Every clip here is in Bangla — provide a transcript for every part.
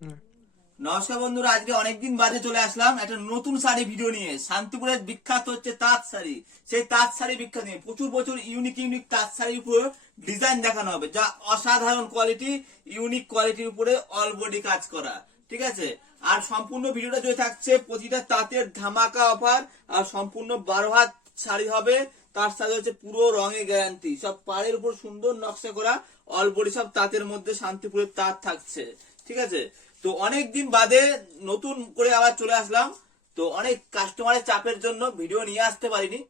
নমস্কার বন্ধুরা, আজকে অনেকদিন বাদে চলে আসলাম একটা নতুন শাড়ি ভিডিও নিয়ে। শান্তিপুরের বিখ্যাত হচ্ছে তাঁত শাড়ি। সেই তাঁত শাড়ি বিখ্যাত নিয়ে প্রচুর প্রচুর ইউনিক ইউনিক তাঁত শাড়ির উপর ডিজাইন দেখানো হবে, যা অসাধারণ কোয়ালিটি, ইউনিক কোয়ালিটির উপরে অল বডি কাজ করা। ঠিক আছে, আর সম্পূর্ণ ভিডিওটা যদি থাকছে প্রতিটা তাঁতের ধামাকা অফার, আর সম্পূর্ণ 12 হাত শাড়ি হবে। তার সাথে হচ্ছে পুরো রঙে গ্যারান্টি, সব পাড়ের উপর সুন্দর নকশা করা অল বডি, সব তাঁতের মধ্যে শান্তিপুরের তাঁত থাকছে। ঠিক আছে, তো অনেক দিন বাদে নতুন করে আবার চলে আসলাম। তো অনেক কাস্টমারের চাপের জন্য ভিডিও নিয়ে আসতে পারিনি।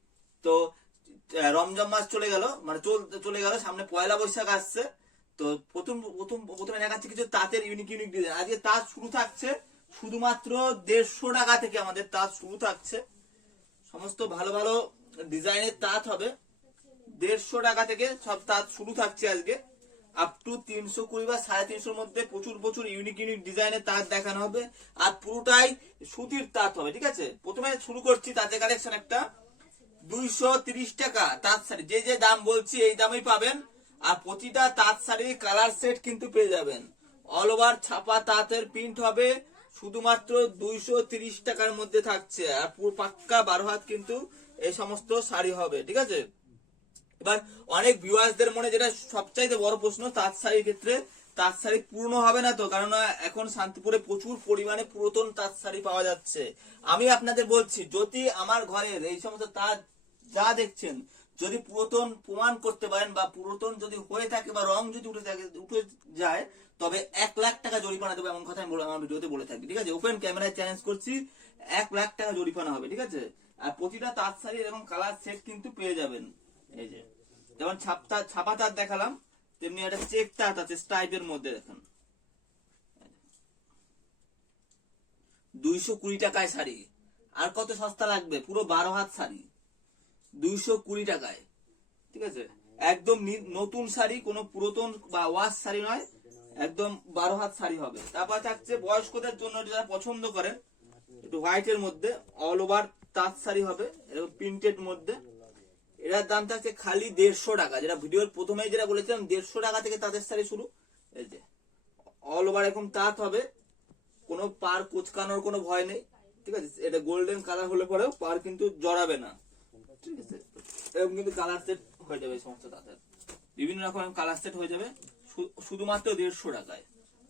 তো রমজান মাস চলে গেল, মানে চলে গেল, সামনে পয়লা বৈশাখ আসছে। তো প্রথমে দেখাচ্ছি কিছু তাঁতের ইউনিক ইউনিক ডিজাইন। আজকে তাঁত শুরু থাকছে শুধুমাত্র 150 টাকা থেকে। আমাদের তাঁত শুরু থাকছে, সমস্ত ভালো ভালো ডিজাইনের তাঁত হবে 150 টাকা থেকে। সব তাঁত শুরু থাকছে আজকে আপ টু 320 বা 350 মধ্যে প্রচুর প্রচুর ইউনিক ইউনিক ডিজাইনের তাঁত দেখানো হবে, আর পুরোটাই সুতির তাঁত হবে। ঠিক আছে, প্রথমে শুরু করছি তাঁতের কালেকশন। একটা 230 টাকা তাঁত শাড়ি, যে যে দাম বলছি এই দামেই পাবেন। আর প্রতিটা তাঁত শাড়ির কালার সেট কিন্তু পেয়ে যাবেন। অল ওভার ছাপা তাঁতের প্রিন্ট হবে, শুধুমাত্র 230 টাকার মধ্যে থাকছে। আর পুরো পাক্কা 12 হাত কিন্তু এই সমস্ত শাড়ি হবে। ঠিক আছে, এবার অনেক ভিউয়ার্সদের মনে যেটা সবচাইতে বড় প্রশ্ন, তাঁত শাড়ির ক্ষেত্রে তাঁত শাড়ি পূর্ণ হবে না তো? কারণ এখন শান্তিপুরে প্রচুর পরিমাণে পুরাতন তাঁত শাড়ি পাওয়া যাচ্ছে। আমি আপনাদের বলছি, যদি আমার ঘরের এই সমস্ত তাঁত যা দেখছেন যদি পুরাতন প্রমাণ করতে পারেন, বা পুরাতন যদি হয়ে থাকে, বা রং যদি উঠে যায়, তবে 1 লাখ টাকা জরিমানা দেবো, এমন কথা আমি আমার ভিডিওতে বলে থাকি। ঠিক আছে, ওপেন ক্যামেরায় চ্যালেঞ্জ করছি, 1 লাখ টাকা জরিমানা হবে। ঠিক আছে, আর প্রতিটা তাঁত শাড়ি এরকম কালার সেট কিন্তু পেয়ে যাবেন। এই যে যেমন ছাপা তাঁত দেখালাম, তেমনি একটা চেক তাঁত আছে স্ট্রাইপের মধ্যে। দেখেন 220 টাকায় শাড়ি। আর কত সস্তা লাগবে? পুরো 12 হাত শাড়ি 220 টাকায়। ঠিক আছে, একদম নতুন শাড়ি, কোনো পুরাতন বা ওয়াশ শাড়ি নয়, একদম 12 হাত শাড়ি হবে। তারপর থাকছে বয়স্কদের জন্য, যারা পছন্দ করেন একটু হোয়াইটের মধ্যে অল ওভার তাঁত শাড়ি হবে, এরকম প্রিন্টেড মধ্যে। এটার দাম থাকছে খালি 150 টাকা। যেটা ভিডিওর প্রথমেই যেটা বলেছিলাম, 150 টাকা থেকে তাঁতের শাড়ি শুরু। এই যে অল ওভার এরকম তাঁত হবে, কোনো পার কুচকানোর কোনো ভয় নেই। ঠিক আছে, এটা গোল্ডেন কালার হলে পরেও পার কিন্তু জড়াবে না। ঠিক আছে, এরকম কিন্তু কালার সেট হয়ে যাবে। সমস্ত তাঁতের বিভিন্ন রকমের কালার সেট হয়ে যাবে শুধুমাত্র 150 টাকায়।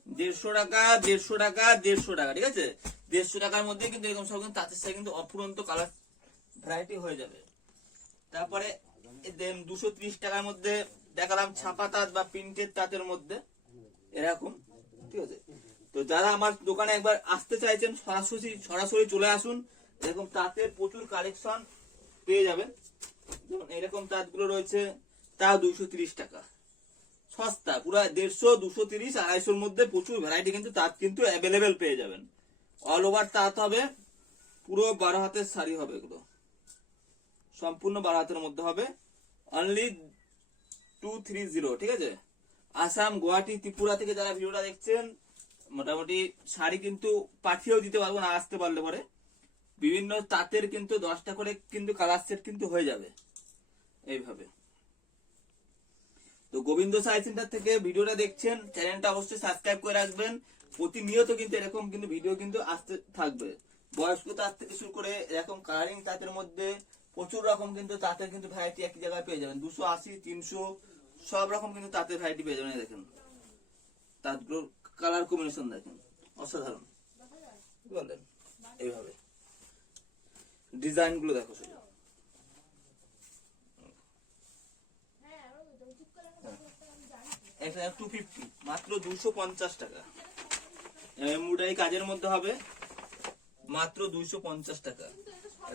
150 টাকা, 150 টাকা, 150 টাকা। ঠিক আছে, 150 টাকার মধ্যে কিন্তু এরকম সব কিন্তু তাঁতের শাড়ি কিন্তু অফুরন্ত কালার ভ্যারাইটি হয়ে যাবে। তারপরে 230 টাকার মধ্যে দেখালাম ছাপা তাঁত বা প্রিন্টেড তাঁতের মধ্যে এরকম। ঠিক আছে, তো যারা আমার দোকানে একবার আসতে চাইছেন, সরাসরি চলে আসুন। এরকম তাঁতের প্রচুর কালেকশন পেয়ে যাবেন। যেমন এরকম তাঁতগুলো রয়েছে, তা 230 টাকা, সস্তা। পুরো 150, 230, 250 মধ্যে প্রচুর ভ্যারাইটি কিন্তু তাঁত কিন্তু অ্যাভেলেবেল পেয়ে যাবেন। অল ওভার তাঁত হবে, পুরো 12 হাতের শাড়ি হবে, এগুলো সম্পূর্ণ 12 হাতের মধ্যে হবে। অনলি 230। ঠিক আছে, আসাম, গুয়াহাটি, ত্রিপুরা থেকে যারা ভিডিওটা দেখছেন, মোটামুটি শাড়ি কিন্তু পাঠিয়েও দিতে পারবো না আসতে পারলে পরে। বিভিন্ন তাঁতের কিন্তু 10টা করে কিন্তু কালার সেট কিন্তু হয়ে যাবে এইভাবে। তো গোবিন্দ শাড়ি সেন্টার থেকে ভিডিওটা দেখছেন, চ্যানেলটা অবশ্যই সাবস্ক্রাইব করে রাখবেন। প্রতিনিয়ত কিন্তু এরকম কিন্তু ভিডিও কিন্তু আসতে থাকবে। বয়স্ক তাঁত থেকে শুরু করে এরকম কালারিং তাঁতের মধ্যে প্রচুর রকম কিন্তু তাঁতের কিন্তু ভ্যারাইটি একই জায়গায় পেয়ে যাবেন। 280, 300 সব রকম কিন্তু তাঁতের ভ্যারাইটি পেয়ে যাবেন। দেখেন তাঁতগুলোর কালার কম্বিনেশন দেখেন, অসাধারণ। বলেন এইভাবে ডিজাইন গুলো দেখো শুধু। এটা 250, মাত্র 250 টাকা। এমব্রয়ডারি কাজের মধ্যে হবে, মাত্র 250 টাকা।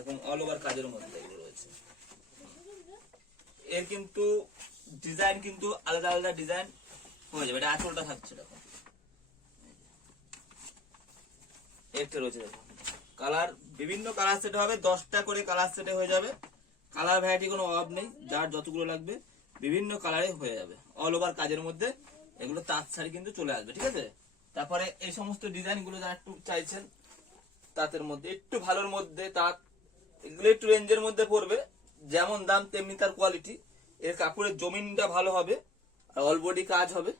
এখন অল ওভার কাজের মধ্যে এগুলো রয়েছে। এর কিন্তু ডিজাইন কিন্তু আলাদা আলাদা ডিজাইন হয়ে যাবে। এটা আঁচলটা থাকছে, দেখো একটা রয়েছে, দেখো কালার, বিভিন্ন কালার সেট হবে। 10টা করে কালার সেটে হয়ে যাবে। কালার ভ্যারাইটি কোনো অভাব নেই, যার যতগুলো লাগবে বিভিন্ন কালারে হয়ে যাবে। অল ওভার কাজের মধ্যে এগুলো তাঁত শাড়ি কিন্তু চলে আসবে। ঠিক আছে, তারপরে এই সমস্ত ডিজাইন গুলো যারা একটু চাইছেন তাঁতের মধ্যে, একটু ভালোর মধ্যে তাঁত, এগুলো একটু রেঞ্জের মধ্যে পড়বে। যেমন দাম তেমনি তার কোয়ালিটি। এর কাপড়ের জমিনটা ভালো হবে, আর অল বডি কাজ হবে।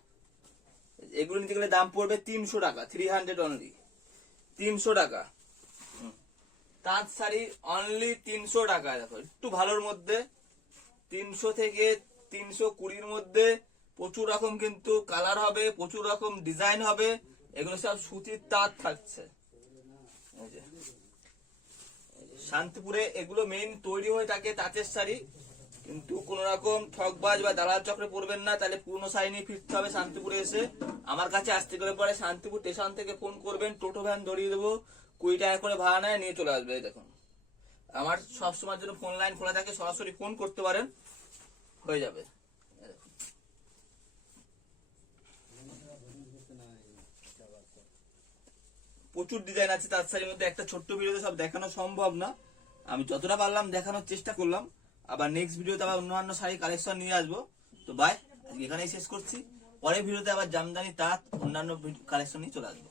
এগুলো নিতে গেলে দাম পড়বে 300 টাকা, 300 অনলি, 300 টাকা। তাঁত শাড়ি অনলি 300 টাকা। দেখো একটু ভালোর মধ্যে 300 থেকে 320-র মধ্যে প্রচুর রকম কিন্তু কালার হবে, প্রচুর রকম ডিজাইন হবে। এগুলো সব সুতির তাঁত থাকছে। এই যে শান্তিপুরে এগুলো মেইন তৈরি হয়ে থাকে তাঁতের শাড়ি, কিন্তু কোন রকম ঠকবাজ বা দালাল চক্রে পড়বেন না, তাহলে পুরনো শাড়ি নিয়ে ফিরতে হবে। শান্তিপুরে এসে আমার কাছে আসতে গেলে পরে শান্তিপুর স্টেশন থেকে ফোন করবেন, টোটো ভ্যান ধরিয়ে দেবো, 20 টাকা করে ভাড়া নেয়, নিয়ে চলে আসবে। এই দেখুন আমার সবসময়ের জন্য ফোন লাইন খোলা থাকে, সরাসরি ফোন করতে পারেন, হয়ে যাবে। প্রচুর ডিজাইন আছে তাঁত শাড়ির মধ্যে, একটা ছোট্ট ভিডিওতে সব দেখানো সম্ভব না, আমি যতটা পারলাম দেখানোর চেষ্টা করলাম। আবার নেক্সট ভিডিওতে আবার অন্যান্য শাড়ি কালেকশন নিয়ে আসবো। তো বাই, আজকে এখানেই শেষ করছি, পরের ভিডিওতে আবার জামদানি তাঁত অন্যান্য কালেকশন নিয়ে চলে আসবো।